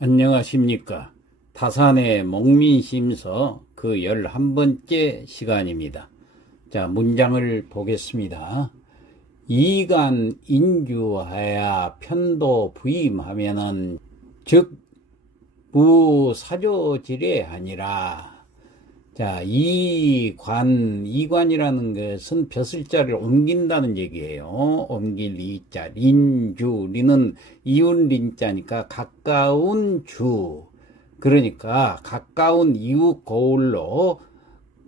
안녕하십니까. 다산의 목민심서 그 11번째 시간입니다. 자, 문장을 보겠습니다. 이간 인주하야 편도 부임하면은 즉 무사조지례하니라. 자, 이관이라는 것은 벼슬자를 옮긴다는 얘기예요. 옮길 이자, 린주, 리는 이웃 린자니까 가까운 주. 그러니까 가까운 이웃 고을로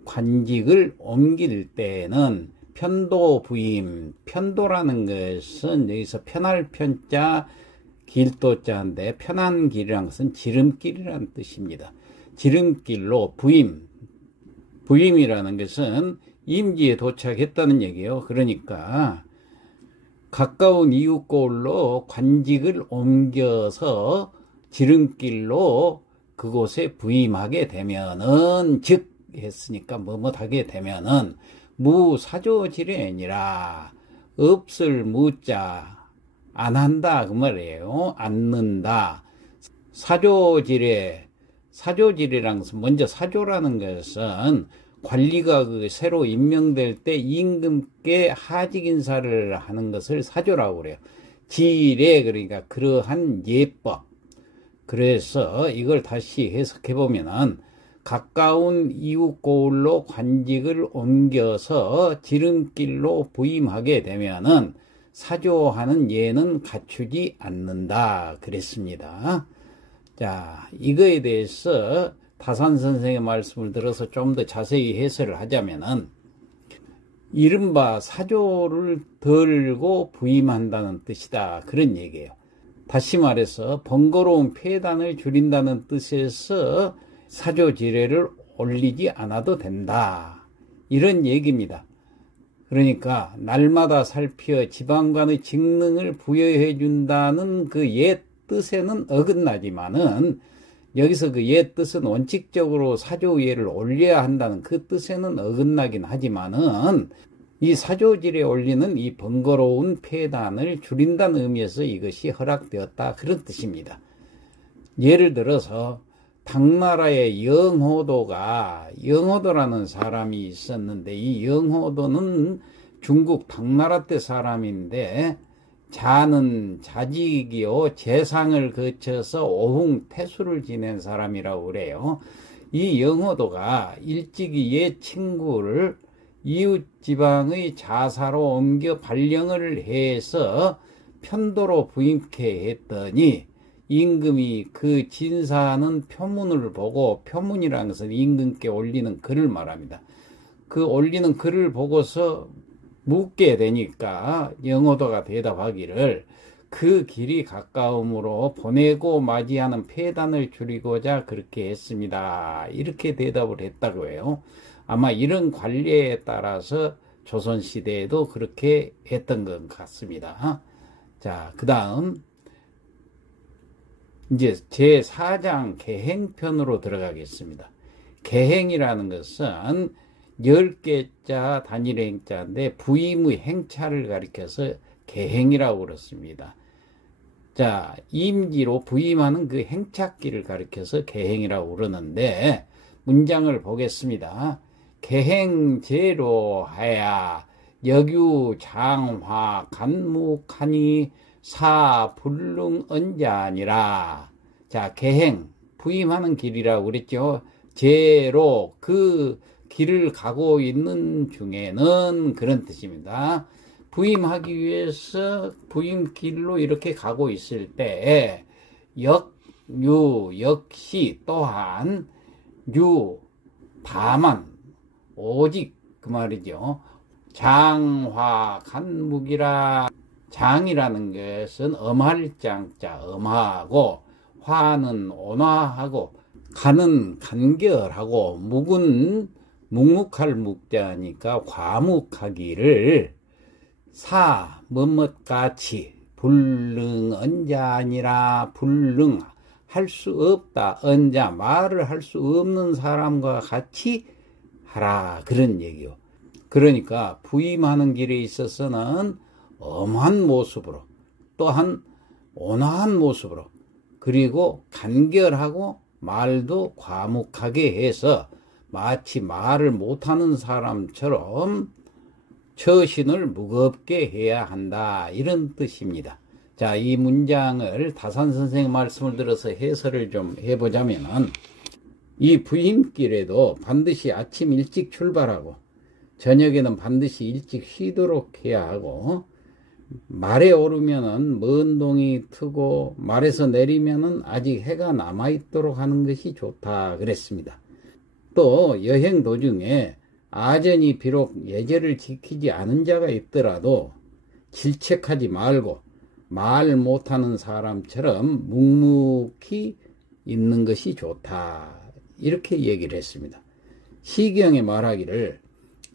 관직을 옮길 때는 편도 부임, 편도라는 것은 여기서 편할 편자, 길도자인데 편한 길이라는 것은 지름길이라는 뜻입니다. 지름길로 부임이라는 것은 임지에 도착했다는 얘기예요. 그러니까 가까운 이웃 고을로 관직을 옮겨서 지름길로 그곳에 부임하게 되면은 즉 했으니까 뭐뭐하게 되면은 무사조지례니라. 없을 무자 안 한다 그 말이에요. 않는다. 사조지례라는 것은 먼저 사조라는 것은 관리가 새로 임명될 때 임금께 하직 인사를 하는 것을 사조라고 그래요. 지례 그러니까 그러한 예법. 그래서 이걸 다시 해석해 보면은 가까운 이웃 고을로 관직을 옮겨서 지름길로 부임하게 되면은 사조하는 예는 갖추지 않는다 그랬습니다. 자, 이거에 대해서 다산 선생의 말씀을 들어서 좀 더 자세히 해설을 하자면은 이른바 사조를 덜고 부임한다는 뜻이다 그런 얘기예요. 다시 말해서 번거로운 폐단을 줄인다는 뜻에서 사조지례를 올리지 않아도 된다 이런 얘기입니다. 그러니까 날마다 살피어 지방관의 직능을 부여해 준다는 그 옛 뜻에는 어긋나지만은 여기서 그 옛 뜻은 원칙적으로 사조위에를 올려야 한다는 그 뜻에는 어긋나긴 하지만은 이 사조질에 올리는 이 번거로운 폐단을 줄인다는 의미에서 이것이 허락되었다 그런 뜻입니다. 예를 들어서 당나라의 영호도라는 사람이 있었는데 이 영호도는 중국 당나라 때 사람인데 자는 자직이요 재상을 거쳐서 오흥태수를 지낸 사람이라고 그래요. 이 영호도가 일찍이 옛 친구를 이웃 지방의 자사로 옮겨 발령을 해서 편도로 부임케 했더니 임금이 그 진사하는 표문을 보고, 표문이라는 것은 임금께 올리는 글을 말합니다. 그 올리는 글을 보고서 묻게 되니까 영호도가 대답하기를 그 길이 가까움으로 보내고 맞이하는 폐단을 줄이고자 그렇게 했습니다. 이렇게 대답을 했다고 해요. 아마 이런 관례에 따라서 조선시대에도 그렇게 했던 것 같습니다. 자, 그 다음 이제 제4장 개행편으로 들어가겠습니다. 개행이라는 것은 10개자 단일행자인데 부임의 행차를 가리켜서 개행이라고 그렇습니다. 자, 임기로 부임하는 그 행차기를 가리켜서 개행이라고 그러는데 문장을 보겠습니다. 개행제로 하야 역유 장화 간묵하니 사 불능 언자니라. 자, 개행 부임하는 길이라고 그랬죠. 제로 그 길을 가고 있는 중에는 그런 뜻입니다. 부임하기 위해서 부임길로 이렇게 가고 있을 때 역시 또한 다만 오직 그 말이죠. 장화 간묵이라. 장이라는 것은 엄할 장자 엄하고 화는 온화하고 간은 간결하고 묵은 묵묵할 묵자니까 과묵하기를 사 뭐뭇같이 불능 언자 아니라 불능 할 수 없다 언자 말을 할 수 없는 사람과 같이 하라 그런 얘기요. 그러니까 부임하는 길에 있어서는 엄한 모습으로 또한 온화한 모습으로 그리고 간결하고 말도 과묵하게 해서 마치 말을 못하는 사람처럼 처신을 무겁게 해야 한다, 이런 뜻입니다. 자, 이 문장을 다산 선생의 말씀을 들어서 해설을 좀 해보자면은, 이 부임길에도 반드시 아침 일찍 출발하고 저녁에는 반드시 일찍 쉬도록 해야 하고, 말에 오르면은 먼 동이 트고 말에서 내리면은 아직 해가 남아있도록 하는 것이 좋다 그랬습니다. 또 여행 도중에 아전이 비록 예절을 지키지 않은 자가 있더라도 질책하지 말고 말 못하는 사람처럼 묵묵히 있는 것이 좋다, 이렇게 얘기를 했습니다. 시경에 말하기를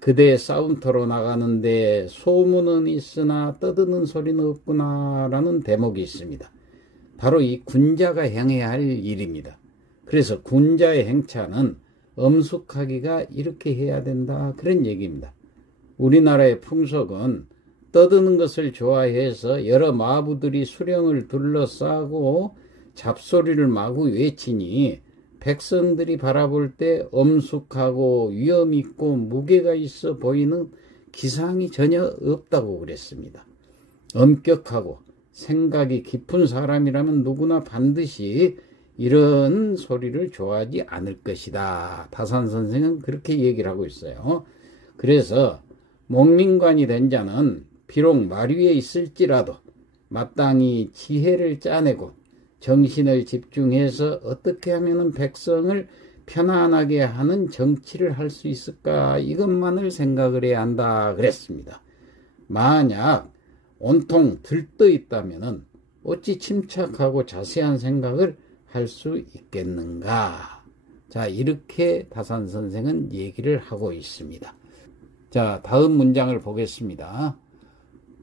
그대 싸움터로 나가는데 소문은 있으나 떠드는 소리는 없구나 라는 대목이 있습니다. 바로 이 군자가 행해야 할 일입니다. 그래서 군자의 행차는 엄숙하기가 이렇게 해야 된다, 그런 얘기입니다. 우리나라의 풍속은 떠드는 것을 좋아해서 여러 마부들이 수령을 둘러싸고 잡소리를 마구 외치니 백성들이 바라볼 때 엄숙하고 위엄있고 무게가 있어 보이는 기상이 전혀 없다고 그랬습니다. 엄격하고 생각이 깊은 사람이라면 누구나 반드시 이런 소리를 좋아하지 않을 것이다, 다산 선생은 그렇게 얘기를 하고 있어요. 그래서 목민관이 된 자는 비록 말 위에 있을지라도 마땅히 지혜를 짜내고 정신을 집중해서 어떻게 하면 백성을 편안하게 하는 정치를 할 수 있을까, 이것만을 생각을 해야 한다 그랬습니다. 만약 온통 들떠 있다면 어찌 침착하고 자세한 생각을 할 수 있겠는가. 자, 이렇게 다산 선생은 얘기를 하고 있습니다. 자, 다음 문장을 보겠습니다.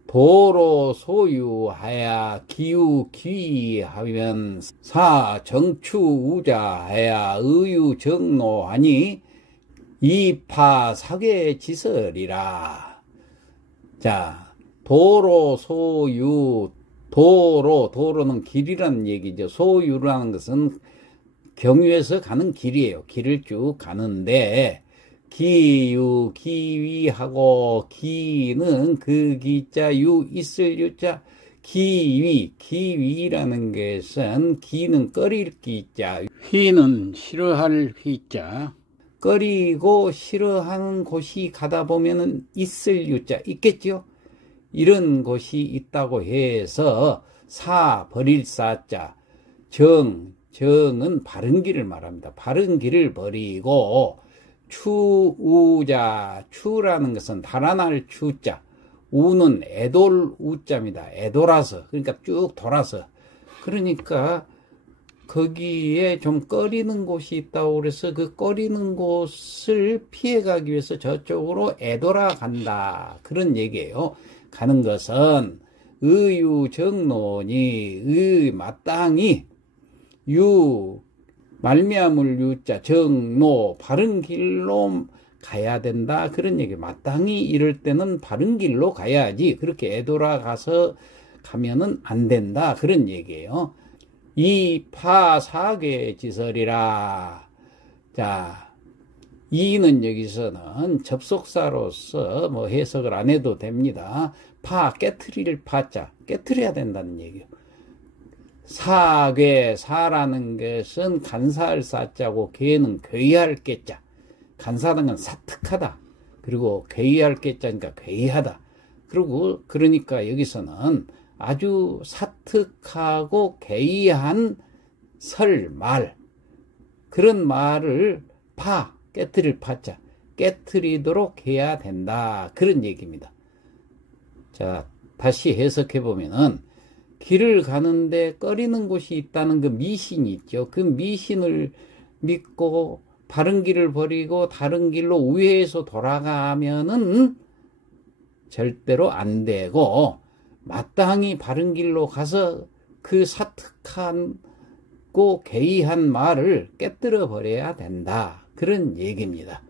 도로 소유하야 기유 귀하면 사 정추 우자하야 의유 정노하니 이파 사계 지설이라. 자, 도로 소유, 도로는 길이라는 얘기죠. 소유라는 것은 경유해서 가는 길이에요. 길을 쭉 가는데 기유, 기위하고 기는 그 기자, 유 있을 유자, 기위라는 것은 기는 꺼릴 기자, 휘는 싫어할 휘자, 꺼리고 싫어하는 곳이 가다 보면은 있을 유자 있겠죠. 이런 곳이 있다고 해서 사, 버릴 사자, 정은 바른 길을 말합니다. 바른 길을 버리고 추우자, 추라는 것은 달아날 추자, 우는 애돌 우자입니다. 애돌아서, 그러니까 쭉 돌아서. 그러니까 거기에 좀 꺼리는 곳이 있다고 그래서 그 꺼리는 곳을 피해가기 위해서 저쪽으로 애돌아 간다, 그런 얘기예요. 가는 것은 의유정론이 마땅히 말미암을 유자, 정노, 바른 길로 가야 된다, 그런 얘기. 마땅히 이럴 때는 바른 길로 가야지 그렇게 애돌아가서 가면은 안 된다, 그런 얘기예요. 이 파사괴 지설이라. 자, 이는 여기서는 접속사로서 뭐 해석을 안 해도 됩니다. 깨트릴 파자, 깨트려야 된다는 얘기예요. 사라는 것은 간사할 사자고 괴는 괴이할 괴자. 간사하는 건 사특하다. 그리고 괴이할 괴자니까 괴이하다. 그리고 그러니까 여기서는 아주 사특하고 괴이한 말, 그런 말을 깨트릴 파자, 깨트리도록 해야 된다, 그런 얘기입니다. 자, 다시 해석해 보면은 길을 가는데 꺼리는 곳이 있다는 그 미신이 있죠. 그 미신을 믿고 바른 길을 버리고 다른 길로 우회해서 돌아가면은 절대로 안 되고, 마땅히 바른 길로 가서 그 사특하고 괴이한 말을 깨뜨려 버려야 된다, 그런 얘기입니다.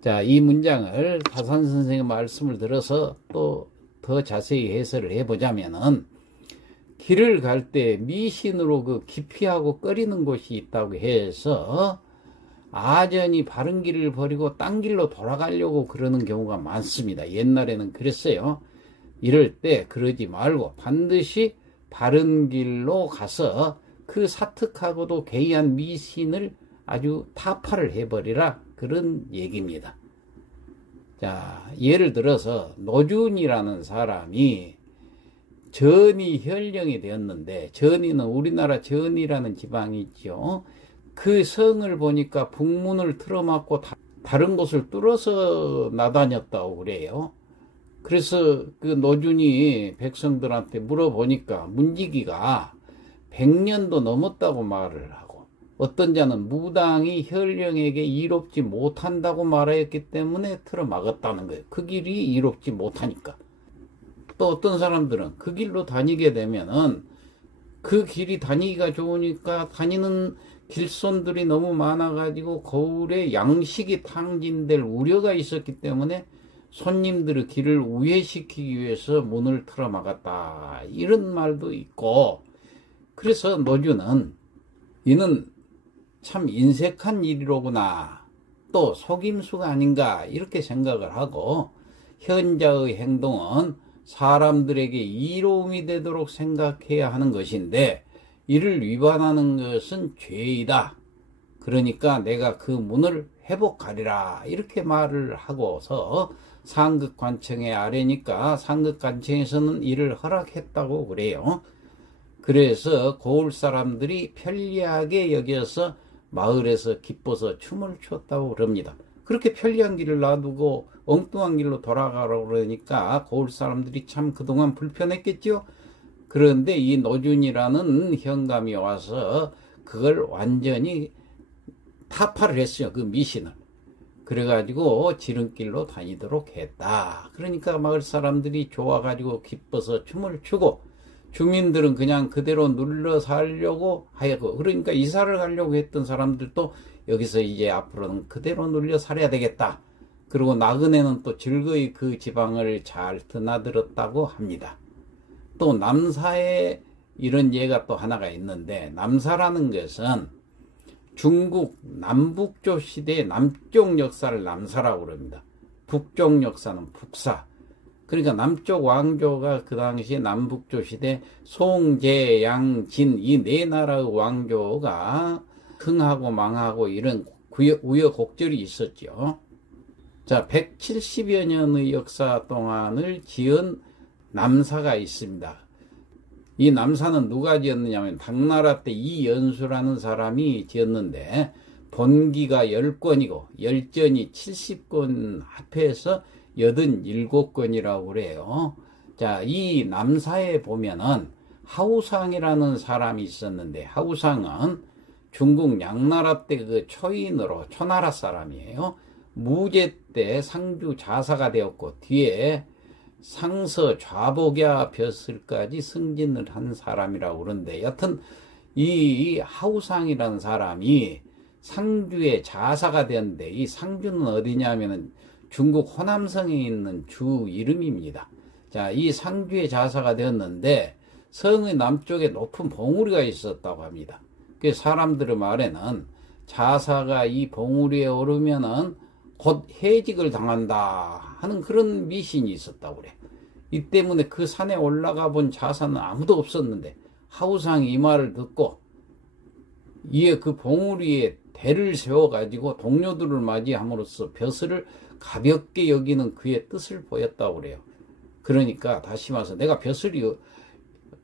자, 이 문장을 다산 선생의 말씀을 들어서 또 더 자세히 해설을 해보자면은, 길을 갈 때 미신으로 그 기피하고 꺼리는 곳이 있다고 해서 아전이 바른 길을 버리고 딴 길로 돌아가려고 그러는 경우가 많습니다. 옛날에는 그랬어요. 이럴 때 그러지 말고 반드시 바른 길로 가서 그 사특하고도 괴이한 미신을 아주 타파를 해버리라, 그런 얘기입니다. 자, 예를 들어서 노준이라는 사람이 전이 현령이 되었는데, 전이는 우리나라 전이라는 지방이 있죠. 그 성을 보니까 북문을 틀어막고 다른 곳을 뚫어서 나다녔다고 그래요. 그래서 그 노준이 백성들한테 물어보니까 문지기가 100년도 넘었다고 말을 하고, 어떤 자는 무당이 현령에게 이롭지 못한다고 말하였기 때문에 틀어막았다는 거예요. 그 길이 이롭지 못하니까. 또 어떤 사람들은 그 길로 다니게 되면은 그 길이 다니기가 좋으니까 다니는 길손들이 너무 많아가지고 거울에 양식이 탕진될 우려가 있었기 때문에 손님들의 길을 우회시키기 위해서 문을 틀어막았다, 이런 말도 있고. 그래서 노주는 이는 참 인색한 일이로구나, 또 속임수가 아닌가, 이렇게 생각을 하고, 현자의 행동은 사람들에게 이로움이 되도록 생각해야 하는 것인데 이를 위반하는 것은 죄이다. 그러니까 내가 그 문을 회복하리라, 이렇게 말을 하고서 상극관청의 아래니까 상극관청에서는 이를 허락했다고 그래요. 그래서 고을 사람들이 편리하게 여겨서 마을에서 기뻐서 춤을 췄다고 그럽니다. 그렇게 편리한 길을 놔두고 엉뚱한 길로 돌아가라고 그러니까 고을 사람들이 참 그동안 불편했겠죠. 그런데 이 노준이라는 현감이 와서 그걸 완전히 타파를 했어요, 그 미신을. 그래가지고 지름길로 다니도록 했다. 그러니까 마을 사람들이 좋아가지고 기뻐서 춤을 추고, 주민들은 그냥 그대로 눌러 살려고 하였고, 그러니까 이사를 가려고 했던 사람들도 여기서 이제 앞으로는 그대로 눌려 살아야 되겠다. 그리고 나그네는 또 즐거이 그 지방을 잘 드나들었다고 합니다. 또 남사에 이런 예가 또 하나가 있는데, 남사라는 것은 중국 남북조 시대의 남쪽 역사를 남사라고 그럽니다. 북쪽 역사는 북사. 그러니까 남쪽 왕조가 그 당시에 남북조 시대 송, 제, 양, 진 이 네 나라의 왕조가 흥하고 망하고 이런 우여곡절이 있었죠. 자, 170여 년의 역사 동안을 지은 남사가 있습니다. 이 남사는 누가 지었느냐면 당나라 때 이연수라는 사람이 지었는데, 본기가 10권이고 열전이 70권 합해서 87권이라고 그래요. 자, 이 남사에 보면은 하우상이라는 사람이 있었는데, 하우상은 중국 양나라 때 그 초인으로, 초나라 사람이에요. 무제 때 상주 자사가 되었고 뒤에 상서 좌복야 벼슬까지 승진을 한 사람이라고 그러는데, 여튼 이 하우상이라는 사람이 상주의 자사가 되었는데, 이 상주는 어디냐면은 중국 호남성에 있는 주 이름입니다. 자, 이 상주의 자사가 되었는데 성의 남쪽에 높은 봉우리가 있었다고 합니다. 그 사람들의 말에는 자사가 이 봉우리에 오르면은 곧 해직을 당한다 하는 그런 미신이 있었다고 그래. 이 때문에 그 산에 올라가 본 자사는 아무도 없었는데, 하우상이 이 말을 듣고 이에 그 봉우리에 대를 세워가지고 동료들을 맞이함으로써 벼슬을 가볍게 여기는 그의 뜻을 보였다고 그래요. 그러니까 다시 말해서 내가 벼슬이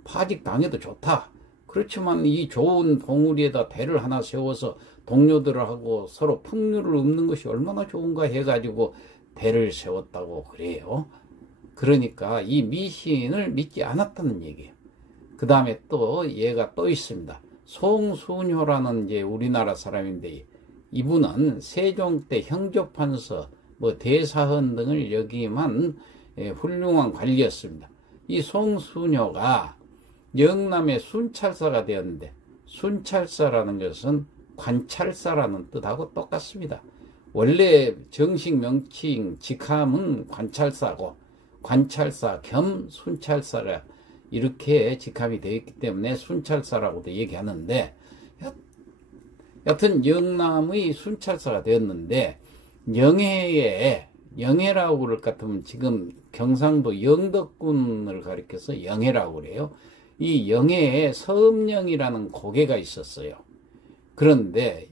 파직 당해도 좋다. 그렇지만 이 좋은 봉우리에다 대를 하나 세워서 동료들하고 서로 풍류를 읊는 것이 얼마나 좋은가 해가지고 대를 세웠다고 그래요. 그러니까 이 미신을 믿지 않았다는 얘기예요. 그 다음에 또 얘가 또 있습니다. 송순효라는 이제 우리나라 사람인데, 이분은 세종 때 형조판서, 대사헌 등을 역임한 훌륭한 관리였습니다. 이 송순효가 영남의 순찰사가 되었는데, 순찰사라는 것은 관찰사라는 뜻하고 똑같습니다. 원래 정식 명칭 직함은 관찰사고, 관찰사 겸 순찰사가 이렇게 직함이 되어 있기 때문에 순찰사라고도 얘기하는데, 여튼 영남의 순찰사가 되었는데, 영해라고 그럴 것 같으면 지금 경상도 영덕군을 가리켜서 영해라고 그래요. 이 영해에 서음영이라는 고개가 있었어요. 그런데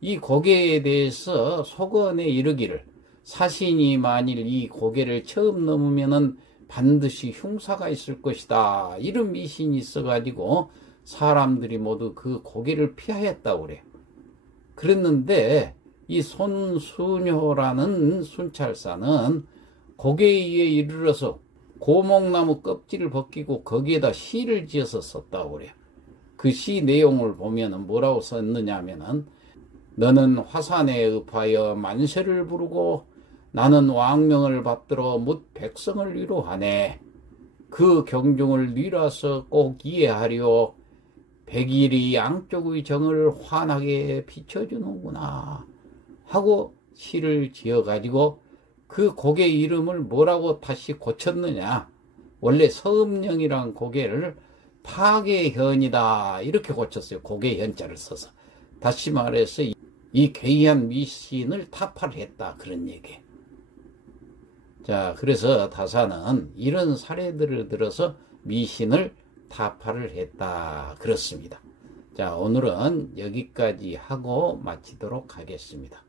이 고개에 대해서 소건에 이르기를, 사신이 만일 이 고개를 처음 넘으면은 반드시 흉사가 있을 것이다, 이런 미신이 있어가지고 사람들이 모두 그 고개를 피하였다고 그래요. 그랬는데 이 손순효라는 순찰사는 고개에 이르러서 고목나무 껍질을 벗기고 거기에다 시를 지어서 썼다고 그래요. 그 시 내용을 보면은 뭐라고 썼느냐 하면은, 너는 화산에 읍하여 만세를 부르고 나는 왕명을 받들어 묻 백성을 위로하네. 그 경중을 뉘라서 꼭 이해하려 백일이 양쪽의 정을 환하게 비춰주는구나 하고 시를 지어가지고 그 고개 이름을 뭐라고 다시 고쳤느냐, 원래 서음영이란 고개를 파괴현이다 이렇게 고쳤어요. 고개현자를 써서. 다시 말해서 이 괴이한 미신을 타파를 했다, 그런 얘기. 자, 그래서 다사는 이런 사례들을 들어서 미신을 타파를 했다, 그렇습니다. 자, 오늘은 여기까지 하고 마치도록 하겠습니다.